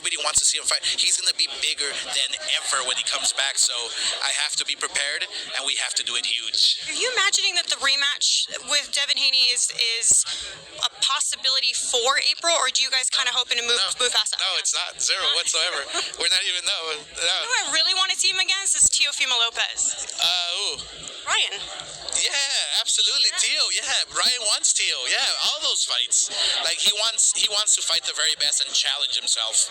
everybody wants to see him fight. He's going to be bigger than ever when he comes back, so I have to be prepared, and we have to do it huge. Are you imagining that the rematch with Devin Haney is a possibility for April, or do you guys kind of hoping to move past that? No, it's not. Zero whatsoever. We're not even, no. You know who I really want to see him against is Teofimo Lopez. Who? Ryan. Yeah, absolutely. Teo, yeah. Ryan wants Teo. Yeah, all those fights. Like, he wants to fight the very best and challenge himself.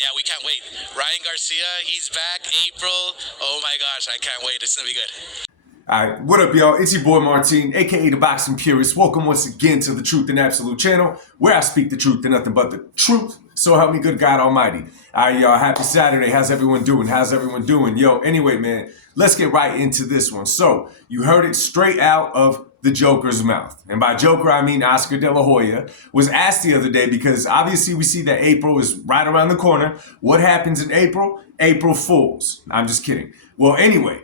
Yeah, we can't wait. Ryan Garcia, he's back. April. Oh my gosh, I can't wait. It's gonna be good. Alright, what up, y'all? It's your boy Martin, aka the Boxing Purist. Welcome once again to the Truth and Absolute channel, where I speak the truth and nothing but the truth. So help me good God Almighty. Alright, y'all, happy Saturday. How's everyone doing? Yo, anyway, man, let's get right into this one. So, you heard it straight out of the Joker's mouth. And by Joker, I mean Oscar De La Hoya, was asked the other day, because obviously we see that April is right around the corner. What happens in April? April Fools. I'm just kidding. Well, anyway,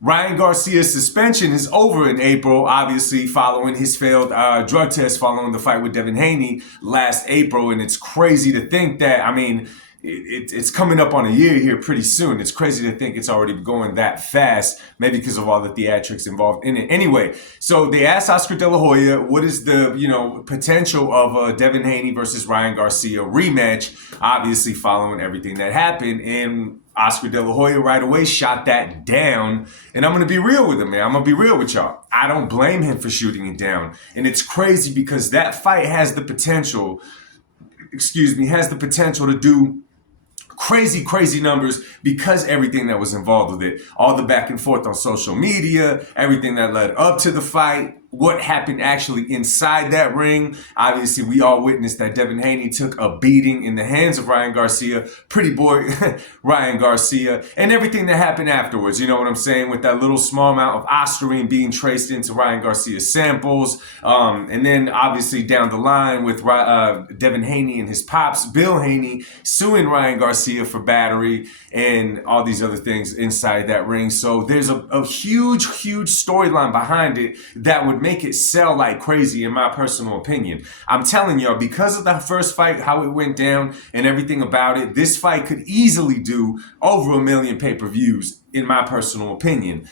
Ryan Garcia's suspension is over in April, obviously following his failed drug test following the fight with Devin Haney last April. And it's crazy to think that, I mean, it's coming up on a year here pretty soon. It's crazy to think it's already going that fast, maybe because of all the theatrics involved in it. Anyway, so they asked Oscar De La Hoya, what is the, potential of a Devin Haney versus Ryan Garcia rematch, obviously following everything that happened. And Oscar De La Hoya right away shot that down. And I'm going to be real with him, man. I'm going to be real with y'all. I don't blame him for shooting it down. And it's crazy because that fight has the potential to do crazy numbers because everything that was involved with it, all the back and forth on social media, everything that led up to the fight, what happened actually inside that ring. Obviously, we all witnessed that Devin Haney took a beating in the hands of Ryan Garcia, pretty boy Ryan Garcia, and everything that happened afterwards. You know what I'm saying? With that little small amount of ostarine being traced into Ryan Garcia's samples. And then obviously down the line with Devin Haney and his pops, Bill Haney, suing Ryan Garcia for battery and all these other things inside that ring. So there's a huge storyline behind it that would make it sell like crazy, in my personal opinion. I'm telling y'all, because of the first fight, how it went down and everything about it, this fight could easily do over 1 million pay-per-views, in my personal opinion.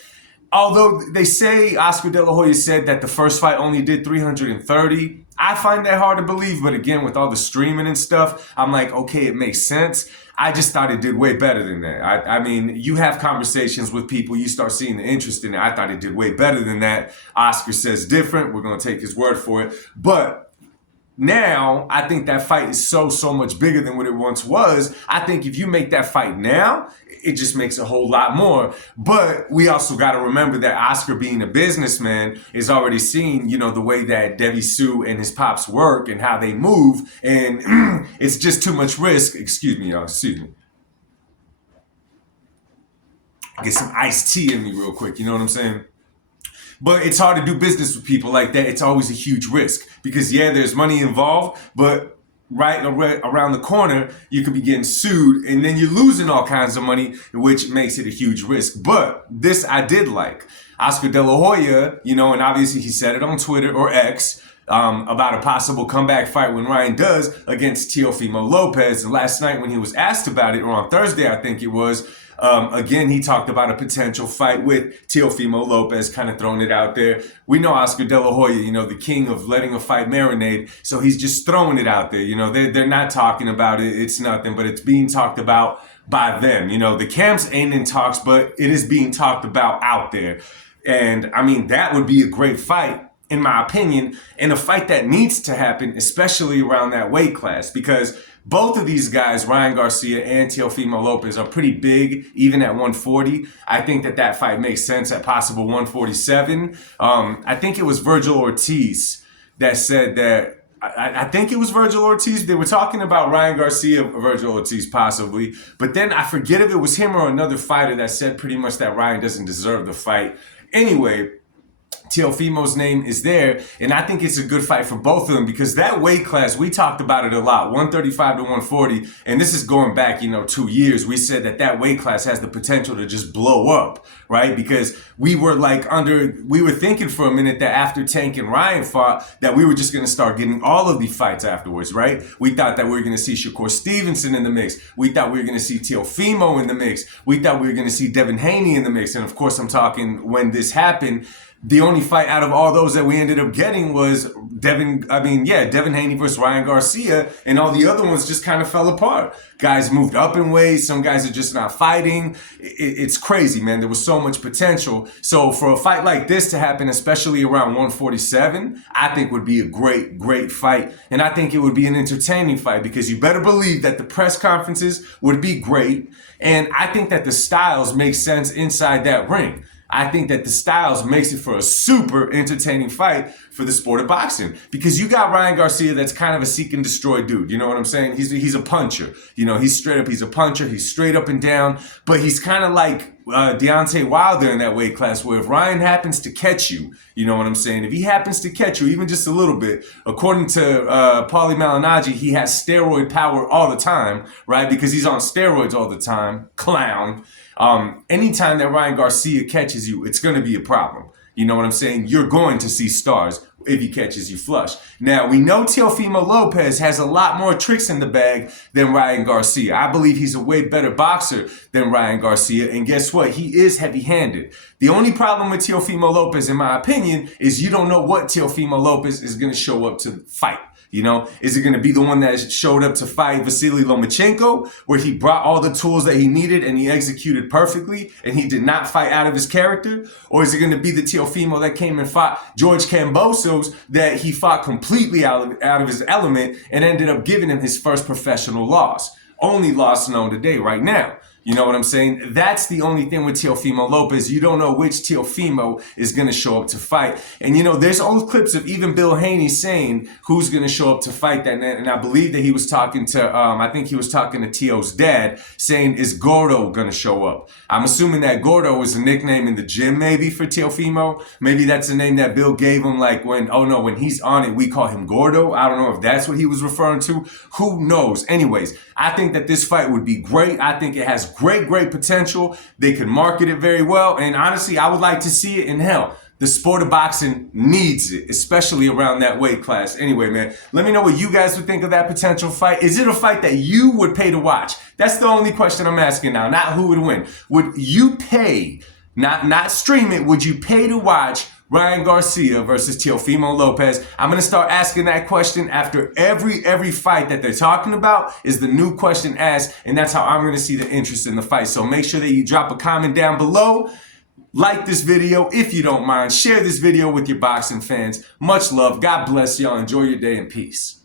Although they say, Oscar De La Hoya said that the first fight only did 330. I find that hard to believe, but again, with all the streaming and stuff, I'm like, okay, it makes sense. I just thought it did way better than that. I mean, you have conversations with people, you start seeing the interest in it. I thought it did way better than that. Oscar says different. We're going to take his word for it. But now, I think that fight is so much bigger than what it once was. I think if you make that fight now, it just makes a whole lot more. But we also got to remember that Oscar, being a businessman, is already seeing, the way that Devi Sue and his pops work and how they move. And it's just too much risk. Excuse me, y'all. Excuse me. Get some iced tea in me real quick. You know what I'm saying? But it's hard to do business with people like that. It's always a huge risk because, yeah, there's money involved, but right around the corner, you could be getting sued and then you're losing all kinds of money, which makes it a huge risk. But this I did like. Oscar De La Hoya, and obviously he said it on Twitter or X, about a possible comeback fight when Ryan does against Teofimo Lopez. And last night when he was asked about it, or on Thursday, I think it was, again, he talked about a potential fight with Teofimo Lopez, kind of throwing it out there. We know Oscar De La Hoya, the king of letting a fight marinate. So he's just throwing it out there. They're not talking about it. It's nothing, but it's being talked about by them. The camps ain't in talks, but it is being talked about out there. And I mean, that would be a great fight, in my opinion, and a fight that needs to happen, especially around that weight class, because both of these guys, Ryan Garcia and Teofimo Lopez, are pretty big, even at 140. I think that fight makes sense at possible 147. I think it was Virgil Ortiz that said that, I think it was Virgil Ortiz. They were talking about Ryan Garcia, Virgil Ortiz possibly, but then I forget if it was him or another fighter that said pretty much that Ryan doesn't deserve the fight. Anyway, Teofimo's name is there, and I think it's a good fight for both of them because that weight class, we talked about it a lot, 135 to 140, and this is going back, 2 years. We said that weight class has the potential to just blow up, right? Because we were thinking for a minute that after Tank and Ryan fought, that we were just going to start getting all of the fights afterwards, right? We thought that we were going to see Shakur Stevenson in the mix. We thought we were going to see Teofimo in the mix. We thought we were going to see Devin Haney in the mix. And of course, I'm talking when this happened, the only fight out of all those that we ended up getting was Devin Haney versus Ryan Garcia, and all the other ones just kind of fell apart. Guys moved up in weight. Some guys are just not fighting. It's crazy, man. There was so much potential. So for a fight like this to happen, especially around 147, I think would be a great, great fight. And I think it would be an entertaining fight because you better believe that the press conferences would be great. And I think that the styles make sense inside that ring. I think that the styles makes it for a super entertaining fight for the sport of boxing because you got Ryan Garcia that's kind of a seek and destroy dude. You know what I'm saying? He's a puncher. He's straight up. He's a puncher. He's straight up and down. But he's kind of like Deontay Wilder in that weight class where if Ryan happens to catch you, you know what I'm saying? If he happens to catch you, even just a little bit, according to Paulie Malignaggi, he has steroid power all the time, right? Because he's on steroids all the time. Clown. Anytime that Ryan Garcia catches you, it's going to be a problem. You know what I'm saying? You're going to see stars if he catches you flush. Now, we know Teofimo Lopez has a lot more tricks in the bag than Ryan Garcia. I believe he's a way better boxer than Ryan Garcia. And guess what? He is heavy-handed. The only problem with Teofimo Lopez, in my opinion, is you don't know what Teofimo Lopez is going to show up to fight. Is it going to be the one that showed up to fight Vasily Lomachenko, where he brought all the tools that he needed and he executed perfectly and he did not fight out of his character? Or is it going to be the Teofimo that came and fought George Kambosos, that he fought completely out of his element and ended up giving him his first professional loss? Only loss known today right now. You know what I'm saying? That's the only thing with Teofimo Lopez. You don't know which Teofimo is going to show up to fight. And, there's old clips of even Bill Haney saying who's going to show up to fight that night. And I believe that he was talking to, I think he was talking to Teo's dad, saying, is Gordo going to show up? I'm assuming that Gordo was a nickname in the gym maybe for Teofimo. Maybe that's the name that Bill gave him, like when he's on it, we call him Gordo. I don't know if that's what he was referring to. Who knows? Anyways, I think that this fight would be great. I think it has great, great potential. They could market it very well. And honestly, I would like to see it in hell. The sport of boxing needs it, especially around that weight class. Anyway, man, let me know what you guys would think of that potential fight. Is it a fight that you would pay to watch? That's the only question I'm asking now, not who would win. Would you pay, not stream it, would you pay to watch Ryan Garcia versus Teofimo Lopez? I'm going to start asking that question after every fight that they're talking about is the new question asked, and that's how I'm going to see the interest in the fight. So make sure that you drop a comment down below. Like this video if you don't mind. Share this video with your boxing fans. Much love. God bless y'all. Enjoy your day and peace.